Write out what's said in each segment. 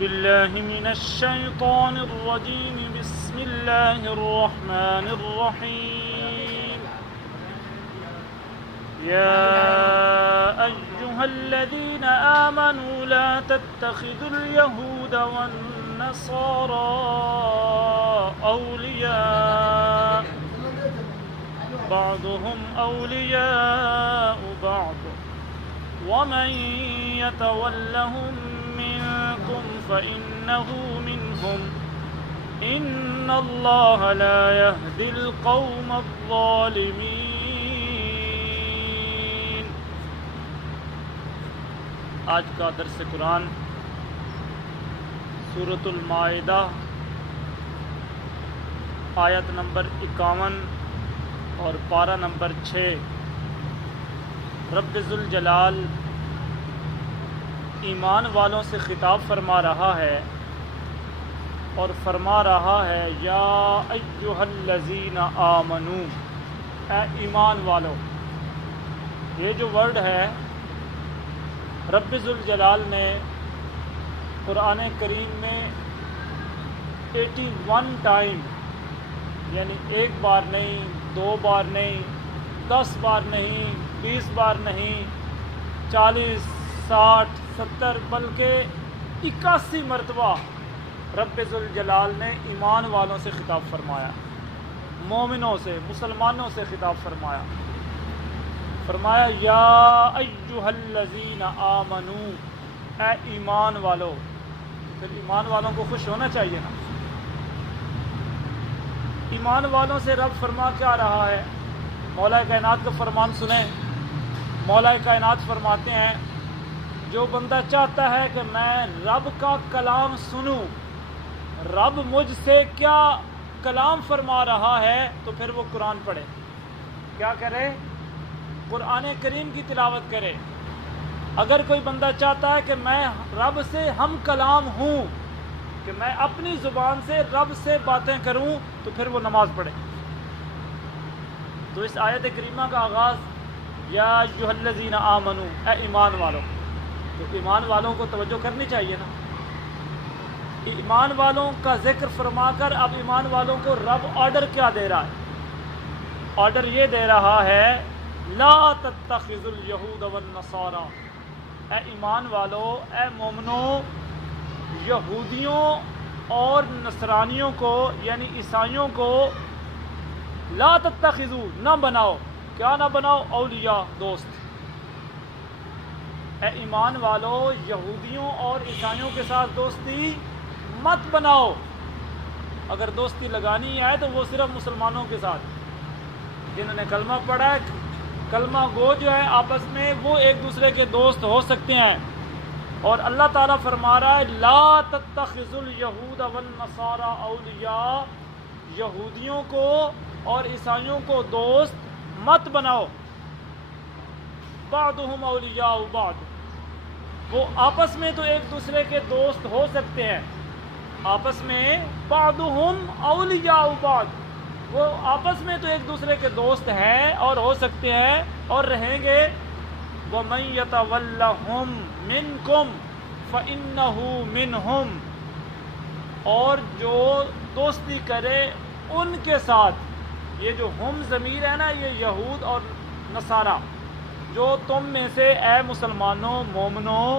بالله من الشيطان الرجيم بسم الله الرحمن الرحيم يا أيها الذين آمنوا لا تتخذوا اليهود والنصارى أولياء بعضهم أولياء بعض ومن يتولهم منكم فإنه منهم إن الله لا يهدي القوم الظالمين۔ آج کا درس قرآن سورۃ المائدہ آیت نمبر 51 اور پارہ نمبر 6۔ رب ذوالجلال ایمان والوں سے خطاب فرما رہا ہے اور فرما رہا ہے یا ایھا الذین آمنو، اے ایمان والو۔ یہ جو ورڈ ہے رب ذوالجلال نے قرآن کریم میں 81 ٹائم، یعنی ایک بار نہیں، 2 بار نہیں، 10 بار نہیں، 20 بار نہیں، 40 60 70 بلکہ 81 مرتبہ رب ذوالجلال نے ایمان والوں سے خطاب فرمایا، مومنوں سے، مسلمانوں سے خطاب فرمایا۔ فرمایا یا ایھا الذین آمنو، اے ایمان والو۔ پھر ایمان والوں کو خوش ہونا چاہیے نا۔ ایمان والوں سے رب فرما کیا رہا ہے؟ مولا کائنات کا فرمان سنیں۔ مولا کائنات فرماتے ہیں جو بندہ چاہتا ہے کہ میں رب کا کلام سنوں، رب مجھ سے کیا کلام فرما رہا ہے، تو پھر وہ قرآن پڑھے۔ کیا کرے؟ قرآن کریم کی تلاوت کرے۔ اگر کوئی بندہ چاہتا ہے کہ میں رب سے ہم کلام ہوں، کہ میں اپنی زبان سے رب سے باتیں کروں، تو پھر وہ نماز پڑھے۔ تو اس آیت کریمہ کا آغاز یا ایھا الذین آمنو، اے ایمان والو۔ تو ایمان والوں کو توجہ کرنی چاہیے نا۔ ایمان والوں کا ذکر فرما کر اب ایمان والوں کو رب آرڈر کیا دے رہا ہے؟ آرڈر یہ دے رہا ہے لا تتخذوا الیہود والنصارى، اے ایمان والو، اے مومنو، یہودیوں اور نصرانیوں کو یعنی عیسائیوں کو لا تتخذوا، نہ بناؤ۔ کیا نہ بناؤ؟ اولیاء، دوست۔ اے ایمان والو، یہودیوں اور عیسائیوں کے ساتھ دوستی مت بناؤ۔ اگر دوستی لگانی ہے تو وہ صرف مسلمانوں کے ساتھ، جنہوں نے کلمہ پڑھا ہے، کلمہ گو جو ہے آپس میں، وہ ایک دوسرے کے دوست ہو سکتے ہیں۔ اور اللہ تعالیٰ فرما رہا ہے لا تتخذوا الیہود والنصارى اولیاء، یہودیوں کو اور عیسائیوں کو دوست مت بناؤ۔ بعضهم اولیاء بعض، وہ آپس میں تو ایک دوسرے کے دوست ہو سکتے ہیں، آپس میں بعضهم اولیاء بعض، وہ آپس میں تو ایک دوسرے کے دوست ہیں اور ہو سکتے ہیں اور رہیں گے۔ وَمَن يَتَوَلَّهُم مِّنكُمْ فَإِنَّهُ مِنْهُمْ، اور جو دوستی کرے ان کے ساتھ، یہ جو ہم ضمیر ہے نا، یہ یہود اور نصارہ، جو تم میں سے اے مسلمانوں، مومنوں،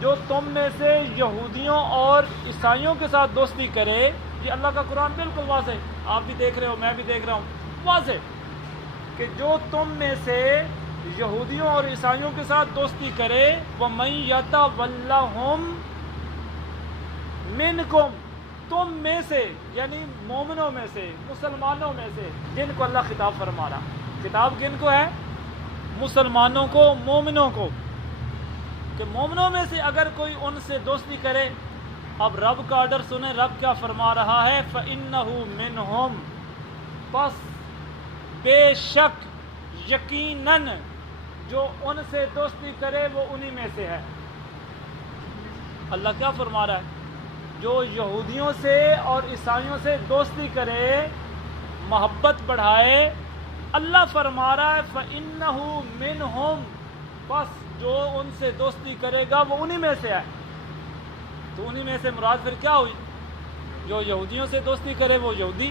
جو تم میں سے یہودیوں اور عیسائیوں کے ساتھ دوستی کرے، یہ اللہ کا قرآن بالکل واضح، آپ بھی دیکھ رہے ہو، میں بھی دیکھ رہا ہوں، واضح کہ جو تم میں سے یہودیوں اور عیسائیوں کے ساتھ دوستی کرے، وَمَن يَتَوَلَّهُم مِّنكُم، تم میں سے یعنی مومنوں میں سے، مسلمانوں میں سے، جن کو اللہ خطاب فرما رہا۔ خطاب کن کو ہے؟ مسلمانوں کو، مومنوں کو، کہ مومنوں میں سے اگر کوئی ان سے دوستی کرے۔ اب رب کا آرڈر سنیں، رب کیا فرما رہا ہے؟ فَإِنَّهُ مِنْهُمْ، بس بے شک، یقیناً جو ان سے دوستی کرے وہ انہی میں سے ہے۔ اللہ کیا فرما رہا ہے؟ جو یہودیوں سے اور عیسائیوں سے دوستی کرے، محبت بڑھائے، اللہ فرما رہا ہے فَإِنَّهُ مِنْهُمْ، بس جو ان سے دوستی کرے گا وہ انہی میں سے ہے۔ تو تو انہی میں سے مراد پھر کیا ہوئی؟ جو یہودیوں سے دوستی کرے وہ یہودی،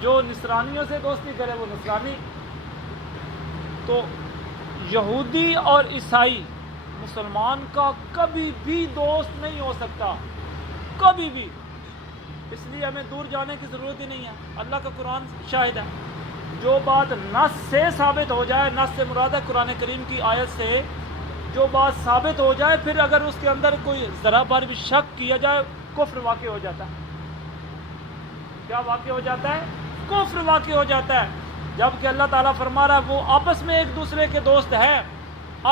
جو نصرانیوں سے دوستی کرے وہ نصرانی۔ تو یہودی اور عیسائی مسلمان کا کبھی بھی دوست نہیں ہو سکتا، کبھی بھی۔ اس لیے ہمیں دور جانے کی ضرورت ہی نہیں ہے، اللہ کا قرآن شاہد ہے۔ جو بات نص سے ثابت ہو جائے، نص سے مراد ہے قرآن کریم کی آیت سے جو بات ثابت ہو جائے، پھر اگر اس کے اندر کوئی ذرا بار بھی شک کیا جائے، کفر واقع ہو جاتا ہے۔ کیا واقع ہو جاتا ہے؟ کفر واقع ہو جاتا ہے۔ جبکہ اللہ تعالیٰ فرما رہا ہے وہ آپس میں ایک دوسرے کے دوست ہیں۔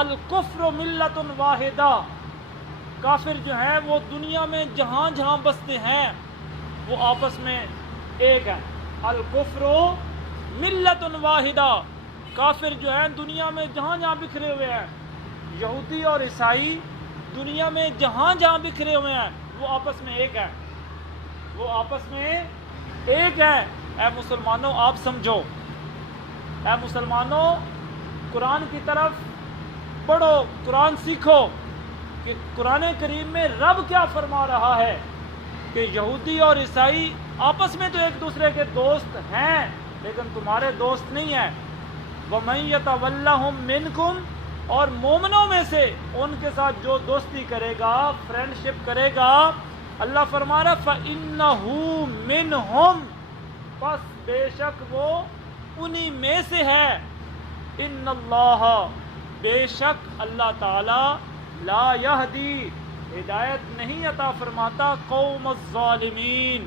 الکفر ملت واحدہ، کافر جو ہیں وہ دنیا میں جہاں جہاں بستے ہیں وہ آپس میں ایک ہے۔ الکفر ملت واحدہ، کافر جو ہیں دنیا میں جہاں جہاں بکھرے ہوئے ہیں، یہودی اور عیسائی دنیا میں جہاں جہاں بکھرے ہوئے ہیں وہ آپس میں ایک ہے، وہ آپس میں ایک ہے۔ اے مسلمانوں آپ سمجھو، اے مسلمانوں قرآن کی طرف پڑھو، قرآن سیکھو کہ قرآن کریم میں رب کیا فرما رہا ہے کہ یہودی اور عیسائی آپس میں تو ایک دوسرے کے دوست ہیں لیکن تمہارے دوست نہیں ہیں۔ وَمَن يَتَوَلَّهُم مِّنكُمْ، اور مومنوں میں سے ان کے ساتھ جو دوستی کرے گا، فرینڈ شپ کرے گا، اللہ فرما رہا فَإِنَّهُ مِنْهُمْ، پس بے شک وہ انہی میں سے ہے۔ ان اللہ، بے شک اللہ تعالی لا یہدی، ہدایت نہیں عطا فرماتا قوم الظالمین،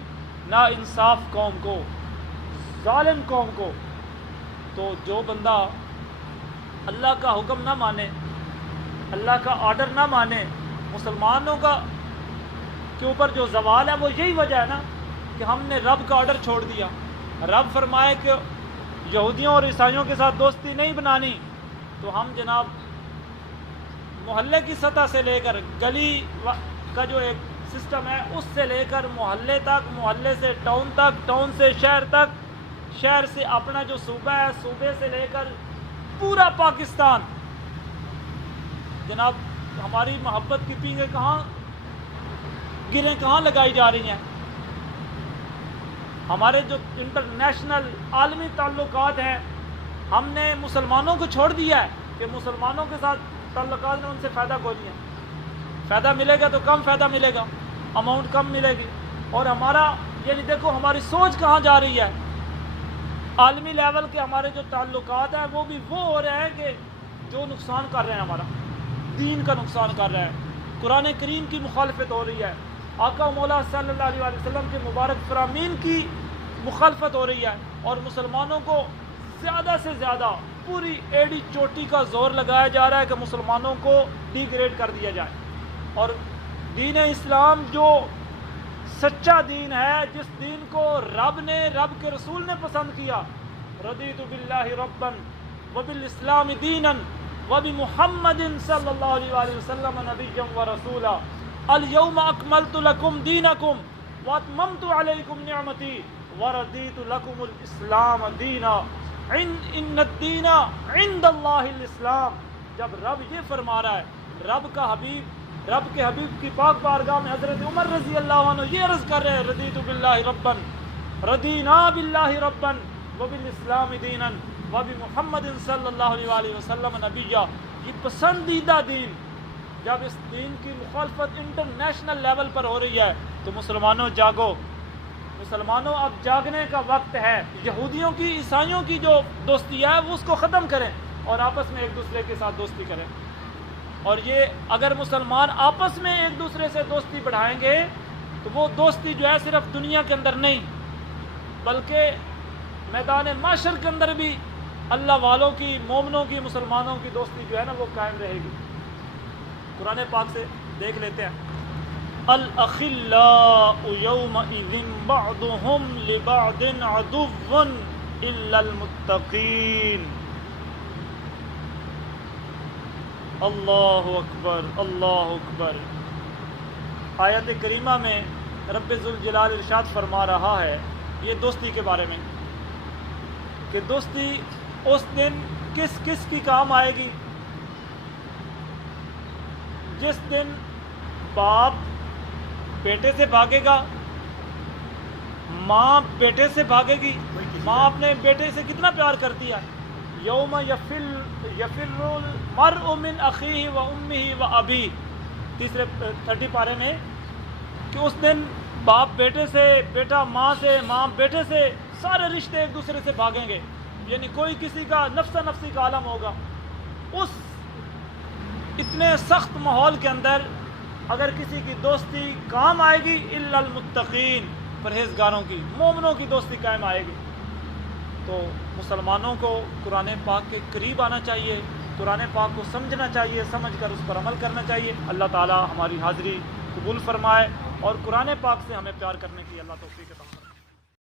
نا انصاف قوم کو، ظالم قوم کو۔ تو جو بندہ اللہ کا حکم نہ مانے، اللہ کا آرڈر نہ مانے، مسلمانوں کا کے اوپر جو زوال ہے وہ یہی وجہ ہے نا کہ ہم نے رب کا آرڈر چھوڑ دیا۔ رب فرمائے کہ یہودیوں اور عیسائیوں کے ساتھ دوستی نہیں بنانی، تو ہم جناب محلے کی سطح سے لے کر گلی کا جو ایک سسٹم ہے اس سے لے کر محلے تک، محلے سے ٹاؤن تک، ٹاؤن سے شہر تک، شہر سے اپنا جو صوبہ ہے، صوبے سے لے کر پورا پاکستان، جناب ہماری محبت کی پینگیں کہاں گریں کہاں لگائی جا رہی ہیں؟ ہمارے جو انٹرنیشنل عالمی تعلقات ہیں ہم نے مسلمانوں کو چھوڑ دیا ہے کہ مسلمانوں کے ساتھ تعلقات میں ان سے فائدہ کوئی نہیں ہے۔ فائدہ ملے گا تو کم فائدہ ملے گا، اماؤنٹ کم ملے گی، اور ہمارا یعنی دیکھو ہماری سوچ کہاں جا رہی ہے۔ عالمی لیول کے ہمارے جو تعلقات ہیں وہ بھی وہ ہو رہے ہیں کہ جو نقصان کر رہے ہیں، ہمارا دین کا نقصان کر رہے ہیں، قرآن کریم کی مخالفت ہو رہی ہے، آقا و مولا صلی اللہ علیہ وسلم کے مبارک فرامین کی مخالفت ہو رہی ہے، اور مسلمانوں کو زیادہ سے زیادہ پوری ایڑی چوٹی کا زور لگایا جا رہا ہے کہ مسلمانوں کو ڈی گریڈ کر دیا جائے۔ اور دین اسلام جو سچا دین ہے، جس دین کو رب نے، رب کے رسول نے پسند کیا، رضیت باللہ ربا وبالاسلام دینا وبمحمد صلی اللہ علیہ وآلہ وسلم نبیا ورسولا، اليوم اکملت لکم دینکم واتممت علیکم نعمتی ورضیت لکم الاسلام دینا ان الدین عند اللہ الاسلام۔ جب رب یہ فرما رہا ہے، رب کا حبیب، رب کے حبیب کی پاک بارگاہ میں حضرت عمر رضی اللہ عنہ یہ عرض کر رہے ہیں، رضیت باللہ ربا، رضینا باللہ ربا وبالاسلام دینا وبمحمد صلی اللہ علیہ وآلہ وسلم نبیا، یہ پسندیدہ دین۔ جب اس دین کی مخالفت انٹرنیشنل لیول پر ہو رہی ہے تو مسلمانوں جاگو، مسلمانوں اب جاگنے کا وقت ہے۔ یہودیوں کی، عیسائیوں کی جو دوستی ہے وہ اس کو ختم کریں اور آپس میں ایک دوسرے کے ساتھ دوستی کریں۔ اور یہ اگر مسلمان آپس میں ایک دوسرے سے دوستی بڑھائیں گے تو وہ دوستی جو ہے صرف دنیا کے اندر نہیں بلکہ میدان معاشر کے اندر بھی اللہ والوں کی، مومنوں کی، مسلمانوں کی دوستی جو ہے نا وہ قائم رہے گی۔ قرآن پاک سے دیکھ لیتے ہیں، الاخلاء یومئذ بعضهم لبعض عدو الا المتقین۔ اللہ اکبر، اللہ اکبر۔ آیت کریمہ میں رب ذوالجلال ارشاد فرما رہا ہے یہ دوستی کے بارے میں کہ دوستی اس دن کس کس کی کام آئے گی؟ جس دن باپ بیٹے سے بھاگے گا، ماں بیٹے سے بھاگے گی. ماں اپنے بیٹے سے کتنا پیار کرتی ہے. یوم یفر المرء من اخیہ و امہ و ابیہ، تیسرے 30 پارے میں، کہ اس دن باپ بیٹے سے، بیٹا ماں سے، ماں بیٹے سے، سارے رشتے ایک دوسرے سے بھاگیں گے. یعنی کوئی کسی کا نفسا نفسی کا عالم ہوگا. اس اتنے سخت ماحول کے اندر اگر کسی کی دوستی کام آئے گی، الا المتقین، پرہیزگاروں کی، مومنوں کی دوستی قائم آئے گی. تو مسلمانوں کو قرآن پاک کے قریب آنا چاہیے، قرآن پاک کو سمجھنا چاہیے، سمجھ کر اس پر عمل کرنا چاہیے. اللہ تعالی ہماری حاضری قبول فرمائے اور قرآن پاک سے ہمیں پیار کرنے کی اللہ توفیق عطا فرمائے.